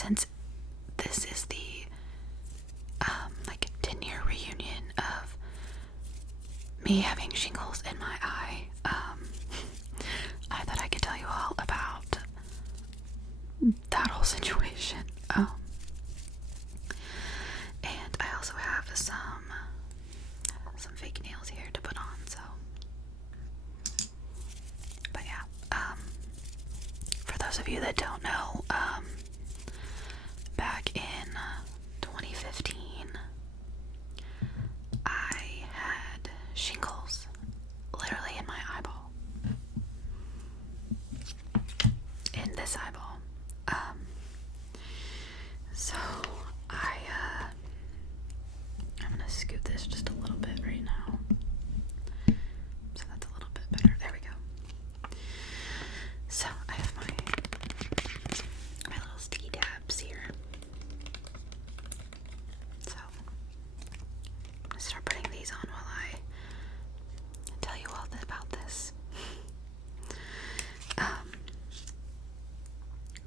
since this is the 10-year reunion of me having shingles in my eye, I thought I could tell you all about that whole situation. And I also have some fake nails here to put on, so. But yeah, for those of you that don't know, back in 2015, I had shingles literally in my eyeball. In this eyeball. So I'm gonna scoot this just a little bit right now. So that's a little bit better. There we go. So I have my little sticky tabs here. So I'm gonna start putting these on while I tell you all about this.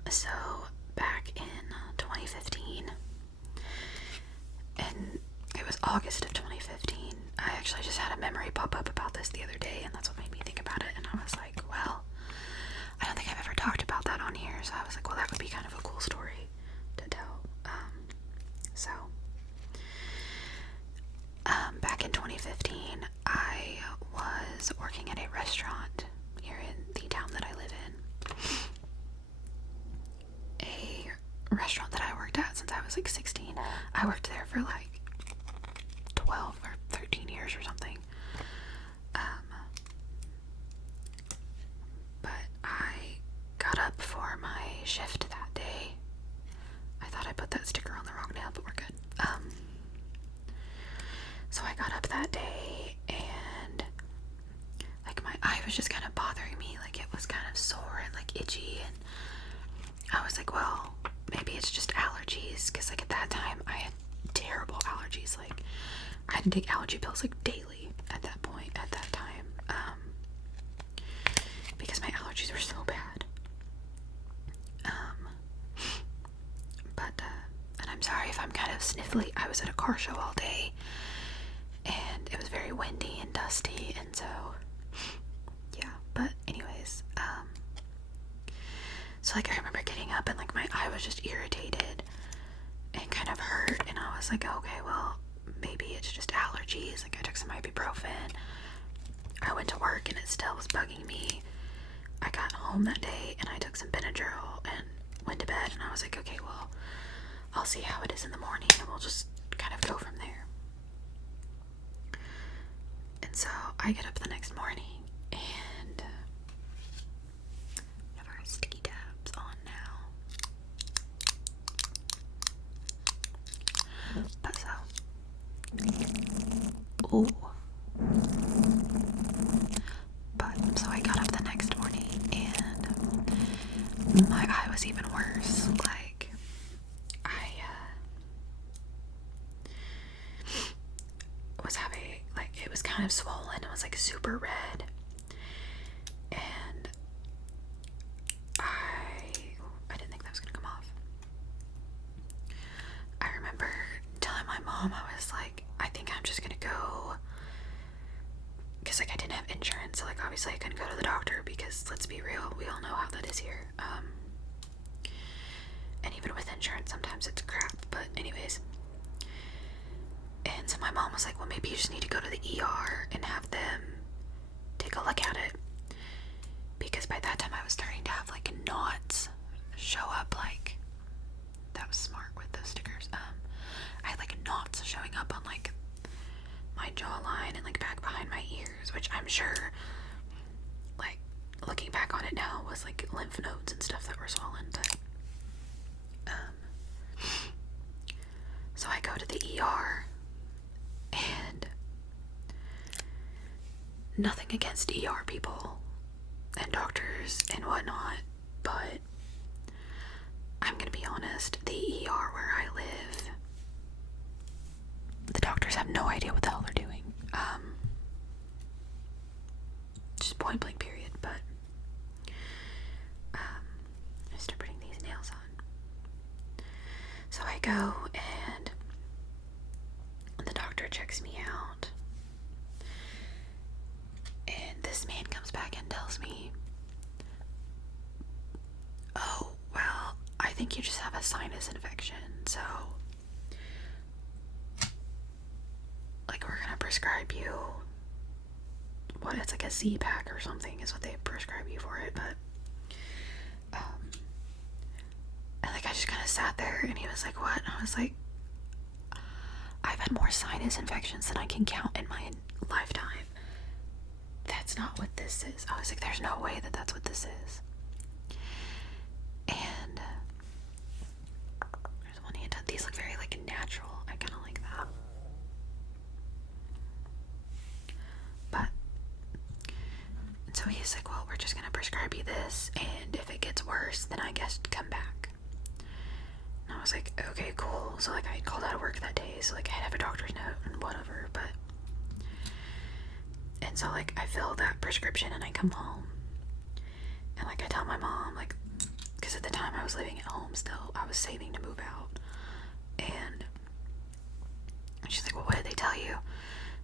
So back in 2015, and it was August of 2015, I actually just had a memory pop up about this the other day, and that's what made me think about it. And I was like, well, I don't think I've ever talked about that on here, so I was like, well, that would be kind of a cool story to tell. Back in 2015, I was working at a restaurant here in the town that I live in. A restaurant that I worked at since I was like 16. I worked there for like 12 or 13 years or something. But I got up for my shift that day. I thought I put that sticker on the wrong nail, but we're good. So I got up that day, and like my eye was just kind of bothering me, like it was kind of sore and like itchy, and I was like, well, maybe it's just allergies, because like at that time I had terrible allergies. Like I had to take allergy pills like daily at that point, at that time, because my allergies were so bad. And I'm sorry if I'm kind of sniffly. I was at a car show all day, and it was very windy and dusty, and so yeah. But anyways, so like I remember getting up, and like my eye was just irritated and kind of hurt, and I was like, okay, well, maybe it's just allergies. Like I took some ibuprofen. I went to work and it still was bugging me. I got home that day and I took some Benadryl and went to bed, and I was like, okay, well, I'll see how it is in the morning, and we'll just kind of go from there. And so I get up the next morning, and we have our sticky tabs on now. But so, but so I got up the next morning, and my eye was even worse. Like was having, like, it was kind of swollen. It was like super red, and I didn't think that was gonna come off. I remember telling my mom, I was like, I think I'm just gonna go, because like I didn't have insurance, so like obviously I couldn't go to the doctor, because let's be real, we all know how that is here. And even with insurance, sometimes it's crap. But anyways, and so my mom was like, well, maybe you just need to go to the ER and have them take a look at it, because by that time I was starting to have like knots show up. Like, that was smart with those stickers. I had like knots showing up on like my jawline and like back behind my ears, which I'm sure, like, looking back on it now, was like lymph nodes and stuff that were swollen. But so I go to the ER, and nothing against ER people and doctors and whatnot, but I'm gonna be honest, the ER where I live, the doctors have no idea what the hell they're doing. Just point blank period. But I start putting these nails on. go and the doctor checks me out. And this man comes back and tells me, oh, well, I think you just have a sinus infection, so like we're gonna prescribe you what, it's like a Z-Pack or something is what they prescribe you for it, but and like I just kind of sat there and he was like, what? And I was like, I've had more sinus infections than I can count in my lifetime. That's not what this is. I was like, there's no way that that's what this is. And there's one hand. These look very like natural. I kind of like that. But and so he's like, well, we're just gonna prescribe you this, and if it gets worse, then I guess come back. And I was like, okay, cool. So like I called out of work that day, so like I have a doctor's note and whatever, but and so like I fill that prescription and I come home and like I tell my mom, like, because at the time I was living at home still, I was saving to move out, and she's like, well, what did they tell you?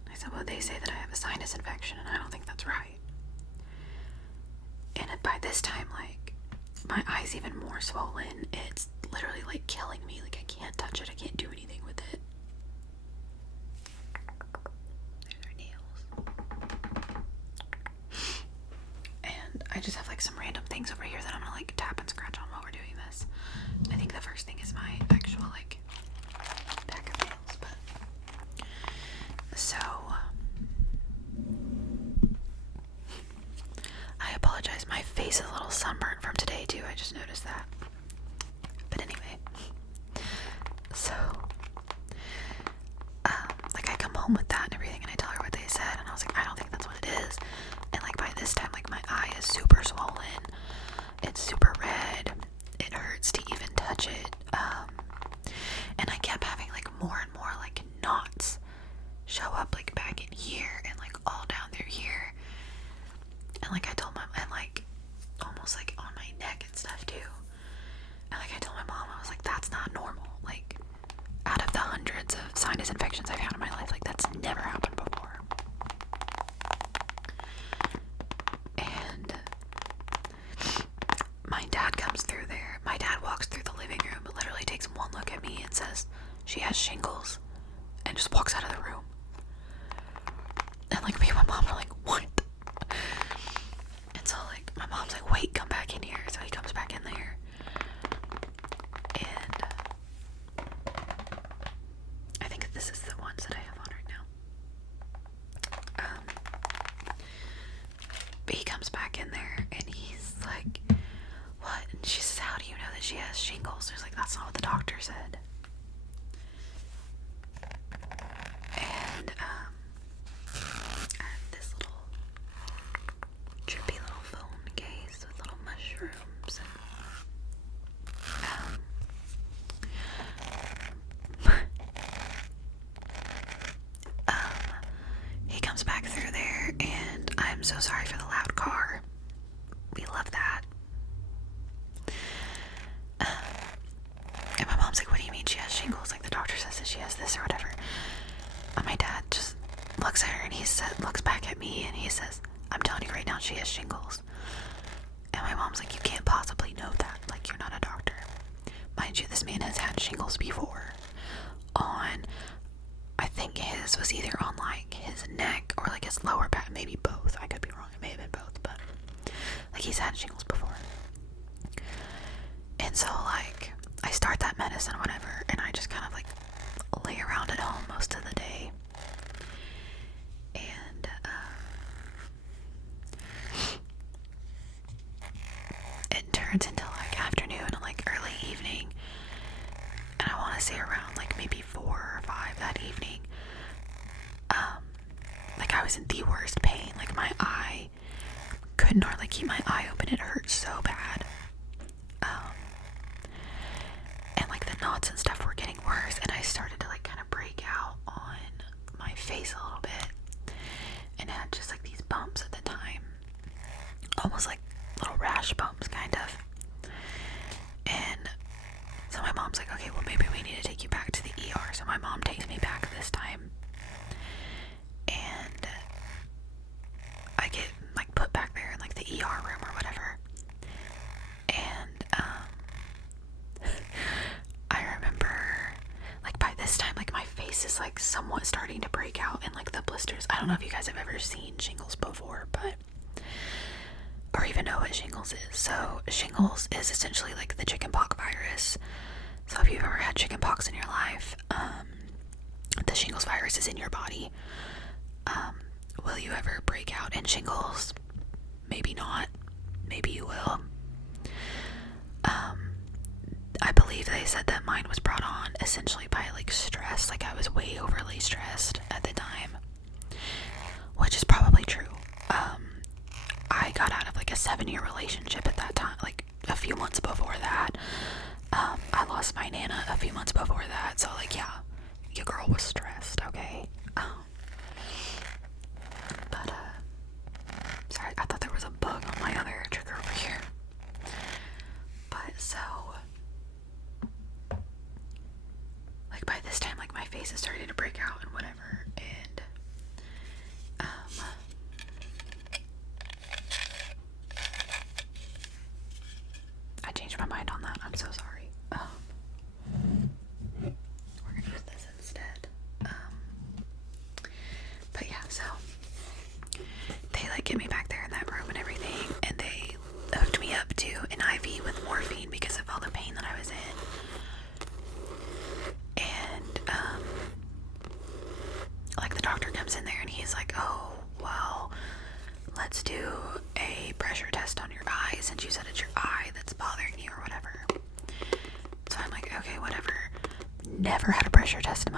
And I said, well, they say that I have a sinus infection and I don't think that's right. And by this time, like, my eye's even more swollen. It's literally like killing me. Like I can't touch it. I can't do anything with it. There's our nails. And I just have like some random things over here that I'm gonna like tap and scratch on while we're doing this. I think the first thing is my actual like deck of nails, but so I apologize. My face is a little sunburnt from today too. I just noticed that. But anyway, so like I come home with that and everything, and I tell her what they said, and I was like, I don't think that's what it is. And like by this time, like my eye is super swollen. It's super red. It hurts to even touch it. And I kept having like more and more like knots show up like back in here and like all down through here. And like I told my, and like almost like on my neck and stuff too. And like I told my mom, I was like, that's not normal. Like out of the hundreds of sinus infections I've had in my life, like that's never happened before. And my dad comes through there. My dad walks through the living room and literally takes one look at me and says, she has shingles, and just walks out of the room. And like me and my mom are like, what? And so like my mom's like, wait, come back in here. So he comes back in there, and I think this is the ones that I have on right now. But he comes back in there and he's like, what? And she says, how do you know that she has shingles? There's like, that's not what the doctor said. And I have this little trippy little phone case with little mushrooms and he comes back through there, and I'm so sorry for the loud car. We love that. And my mom's like, what do you mean she has shingles? Like the doctor says that she has this or whatever. And my dad just looks at her and looks back at me and he says, I'm telling you right now, she has shingles. And my mom's like, you can't possibly know that. Like, you're not a doctor. Mind you, this man has had shingles before. I think his was either on like his neck or like his lower back, maybe both. I could be wrong. It may have been both, but like he's had shingles before. And so like I start that medicine, whatever, and I just kind of like lay around at home most of the day. And it turns into like afternoon and like early evening, and I want to say around like maybe 4 or 5 that evening. Like I was in the worst pain. Like my eye couldn't hardly keep my eye open. It hurt so bad. And like the knots and stuff were getting worse, and I started to like kind of break out on my face a little bit, and it had just like these bumps at the time, almost like little rash bumps kind of. And so my mom's like, okay, well maybe we need to take my mom takes me back this time, and I get like put back there in like the ER room or whatever, and I remember like by this time like my face is like somewhat starting to break out and like the blisters. I don't know if you guys have ever seen shingles before, but or even know what shingles is. So shingles is essentially like the chickenpox virus. So if you've ever had chickenpox in your life, the shingles virus is in your body. Will you ever break out in shingles? Maybe not. Maybe you will. I believe they said that mine was brought on essentially by like stress. Like I was way overly stressed at the time, which is probably true. I got out of like a 7-year relationship at that time, like a few months before that. I lost my Nana a few months before that, so like yeah, your girl was stressed, okay? But sorry, I thought there was a bug on my other trigger over here. But so like by this time like my face is starting to break out and whatever, and I changed my mind on that. I'm so sorry. We're gonna use this instead. But yeah, so they like get me back there in that room and everything, and they hooked me up to an IV with morphine because of all the pain that I was in. And like the doctor comes in there and he's like, oh well, let's do a pressure test on your eye since you said it's your eye that's bothering you or whatever. So I'm like, okay, whatever. Never had a pressure test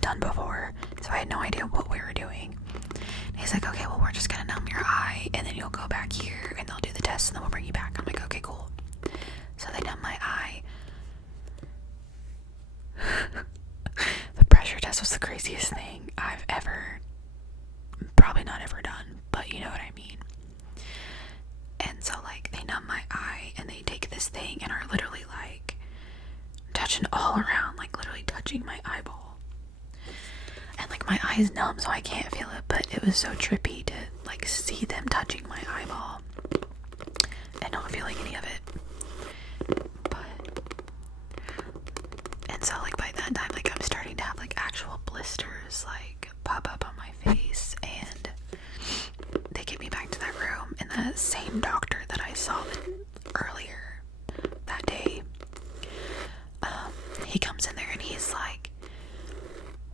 done before, so I had no idea what we were doing. And he's like, okay, well, we're just gonna numb your eye, and then you'll go back here, and they'll do the test, and then we'll bring you back. I'm like, okay, cool. So they numb my eye. The pressure test was the craziest thing I've probably not ever done, but you know what I mean. And so, like, they numb my eye, and they take this thing, and are literally, like, touching all around, like, literally touching my eyeball. And, like, my eye's numb, so I can't feel it, but it was so trippy to, like, see them touching my eyeball and not feeling any of it. And so, like, by that time, like, I'm starting to have, like, actual blisters, like, pop up on my face, and they get me back to that room, and the same doctor that I saw earlier that day, he comes in there and he's like,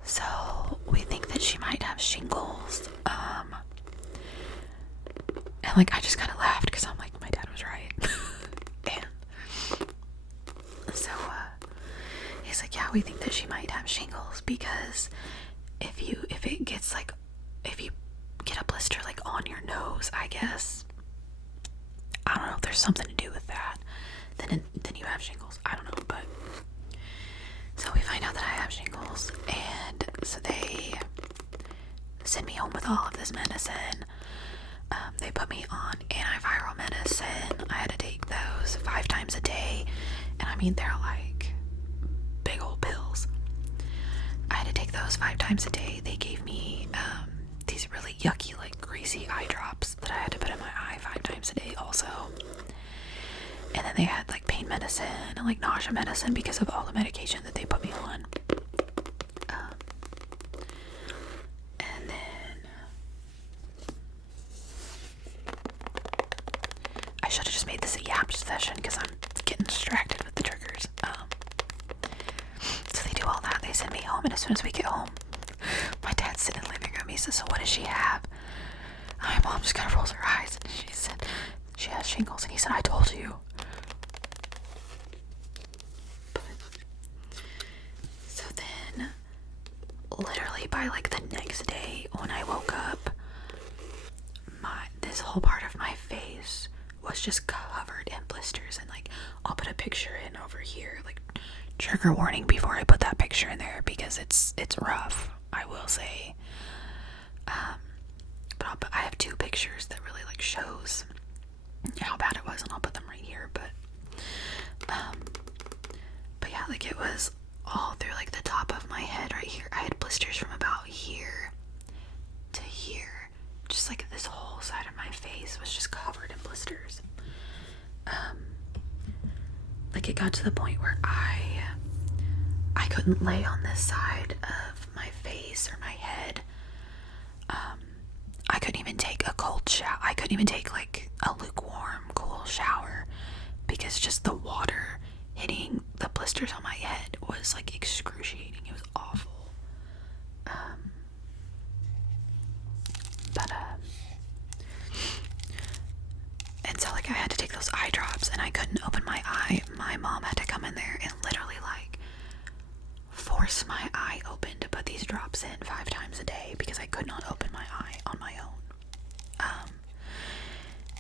so we think that she might have shingles. And like I just kind of laughed because I'm like, my dad was right. And so he's like, yeah, we think that she might have shingles because if you get a blister like on your nose, I guess, I don't know if there's something to do with that, then you have shingles. I don't know, but so we find out that I have shingles, and so they send me home with all of this medicine. They put me on antiviral medicine. I had to take those 5 times a day, and I mean they're like big old pills. I had to take those 5 times a day. They gave me these really yucky, like greasy eye drops that I had to put in my eye 5 times a day also. And then they had like pain medicine and like nausea medicine because of all the medication that they put me on. And then I should have just made this a yap session because I'm getting distracted with the triggers. So they do all that. They send me home, and as soon as we get home, my dad's sitting in the living room. He says, so what does she have? My mom just kind of rolls her eyes, and she said, she has shingles. And he said, I told you. So then, literally by like the next day when I woke up, this whole part of my face was just covered in blisters. And like, I'll put a picture in over here, like trigger warning before I put that picture in there because it's rough, I will say. But I have 2 pictures that really like shows how bad it was, and I'll put them right here. But yeah, like it was all through like the top of my head right here. I had blisters from about here to here. Just like this whole side of my face was just covered in blisters. Like it got to the point where I couldn't lay on this side of my face or my head. I couldn't even take a cold shower. I couldn't even take like a lukewarm, cool shower because just the water hitting the blisters on my head was like excruciating. It was awful. And so like I had to take those eye drops and I couldn't open my eye. My mom had to come in there and literally like force my eye open to put these drops in 5 times a day because I could not open my eye on my own.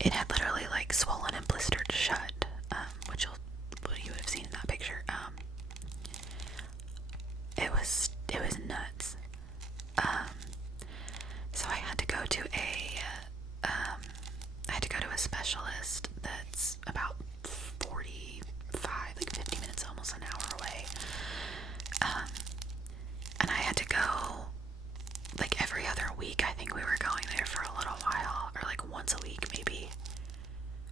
It had literally like swollen and blistered shut, which you would have seen in that picture. It was nuts. So I had to go to a specialist that's about 45, like 50 minutes, almost an hour away. And I had to go like every other week. I think we were going there for a little while, or like once a week maybe.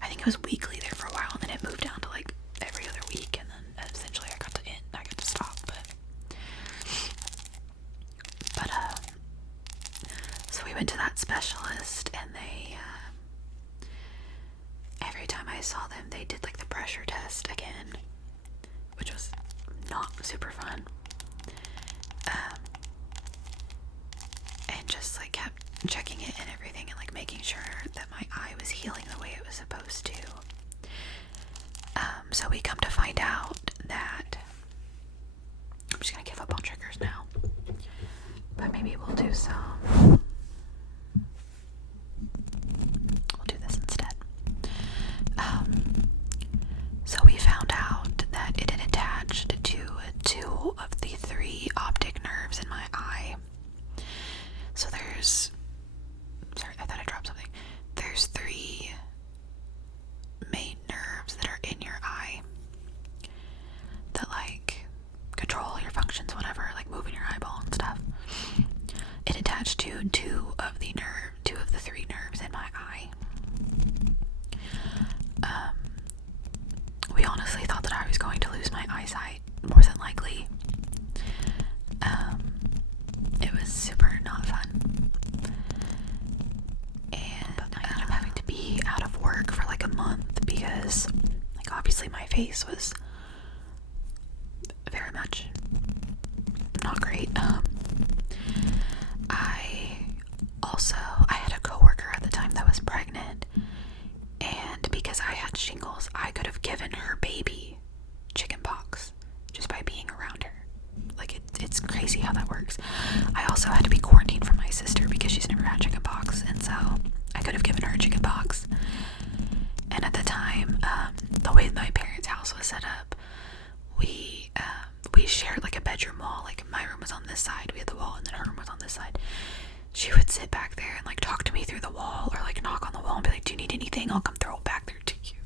I think it was weekly there for a while, and then it moved down to like every other week, and then essentially I got to stop. But so we went to that specialist, and they every time I saw them, they did like the pressure test again, which was not super fun. And just like kept checking it and everything, and like making sure that my eye was healing the way it was supposed to. So we come to find out that I'm just gonna give up on triggers now, but maybe we'll do some. We'll do this instead. So we found out that it had attached to 2 of the 3 optic nerves in my eye. So sorry, I thought I dropped something. There's 3 main nerves that are in your eye that like control your functions, whatever, like moving your eyeball and stuff. It attached to 2 of the 3 nerves in my eye. We honestly thought that I was going to lose my eyesight, more than likely. It was super not fun. And I ended up having to be out of work for like a month because like obviously my face was very much not great. I had a coworker at the time that was pregnant, and because I had shingles, I could have given her baby chickenpox just by being around her. Like it's crazy how that works. I also had to be quarantined from my sister because she's never had chickenpox, and so I could have given her chickenpox. And at the time, the way my parents' house was set up, we shared like a bedroom wall. Like my room was on this side, we had the wall, and then her room was on this side. She would sit back there and like talk to me through the wall, or like knock on the wall and be like, "Do you need anything? I'll come throw it back there to you."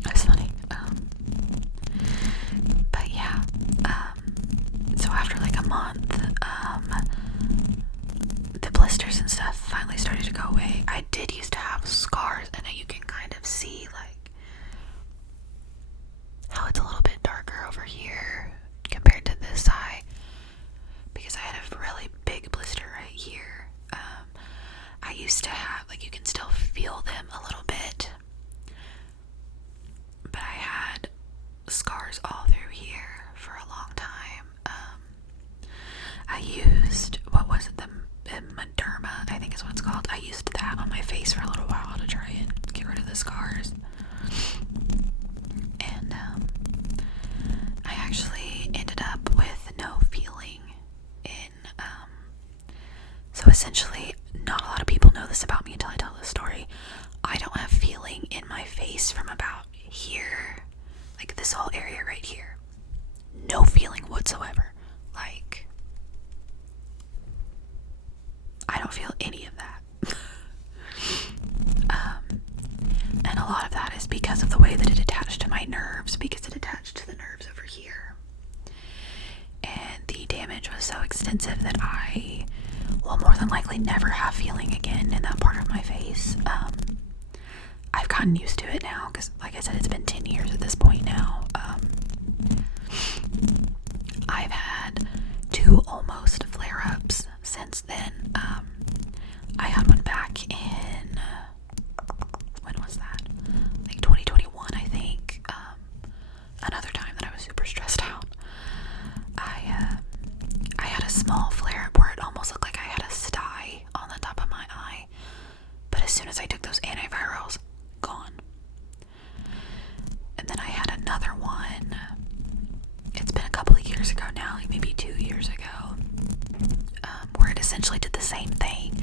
That's funny. But yeah. So after like a month, the blisters and stuff finally started to go away. I did used to have scars, and you can kind of see like how it's a little bit darker over here compared to this eye, because I had a really big blister right here. I used to have, like, you can still feel I've gotten used to it now because, like I said, it's been 10 years at this point now. I've had 2 almost flare-ups since then. I had one back in, when was that? Like 2021, I think. Another time that I was super stressed out. I had a small flare-up where it almost looked like I had a sty on the top of my eye. But as soon as I took those antivirals, gone. And then I had another one. It's been a couple of years ago now, like maybe 2 years ago, where it essentially did the same thing,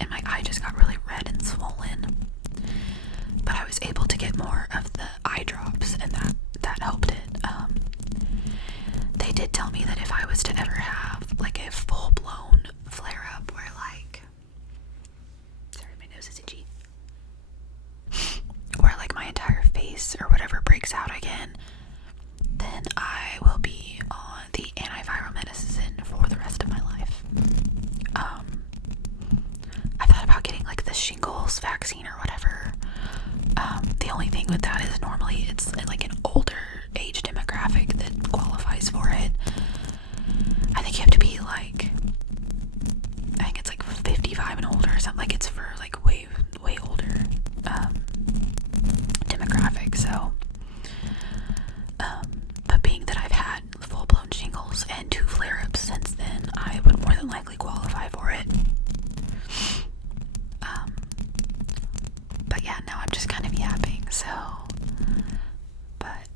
and my eye just got really red and swollen. But I was able to get more of the eye drops, and that helped it. They did tell me that if I was to ever have like a full-blown flare-up where like, sorry, my nose is itchy, where like my entire face or whatever breaks out again, then I will be on the antiviral medicine for the rest of my life. I thought about getting like the shingles vaccine or whatever. The only thing with that is normally it's like an older age demographic that qualifies for it. I think you have to be like, I think it's like 55 and older or something. Like it's for like way older demographic. So but being that I've had full-blown shingles and 2 flare-ups since then, I would more than likely qualify for it. But yeah, now I'm just kind of yapping, so, but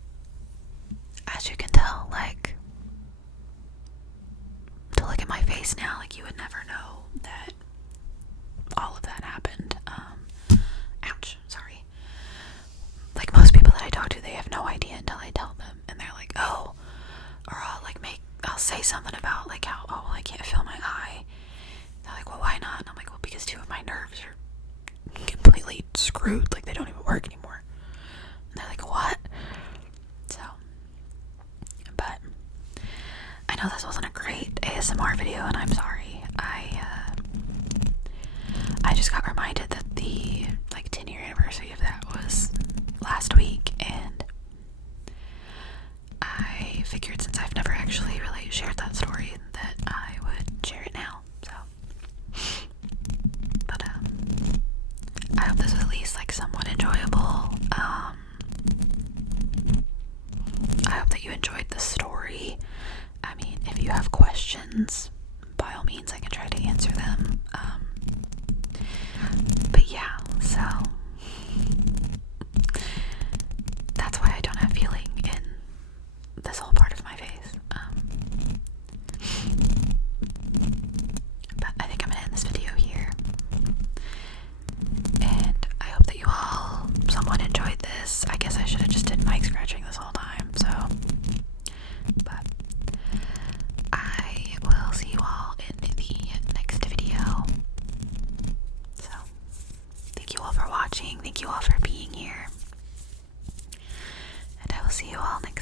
as you can tell, like, to look at my face now, like, you would never know that all of that happened. Ouch, sorry. Like, most people that I talk to, they have no idea until I tell them, and they're like, oh, or I'll say something about, like, how, oh, I can't feel my eye. They're like, well, why not? And I'm like, well, because 2 of my nerves are completely screwed, like, they don't even work anymore. And they're like, what? So, but, I know this wasn't a great ASMR video, and I'm sorry. I just got reminded that the, like, 10-year anniversary of that was last week, and I figured since I've never actually really shared that story that I would share it now, so. But, I hope this was at least, like, somewhat enjoyable. I hope that you enjoyed the story. I mean, if you have questions, by all means, I can try to answer them. But yeah, so that's why I don't have feeling in this whole part of my face. But I think I'm gonna end this video here. And I hope that you all somewhat enjoyed this. I guess I should have just did mic scratching this whole time, so. But I will see you all in the next video. So, thank you all for watching. Thank you all for being here. And I will see you all next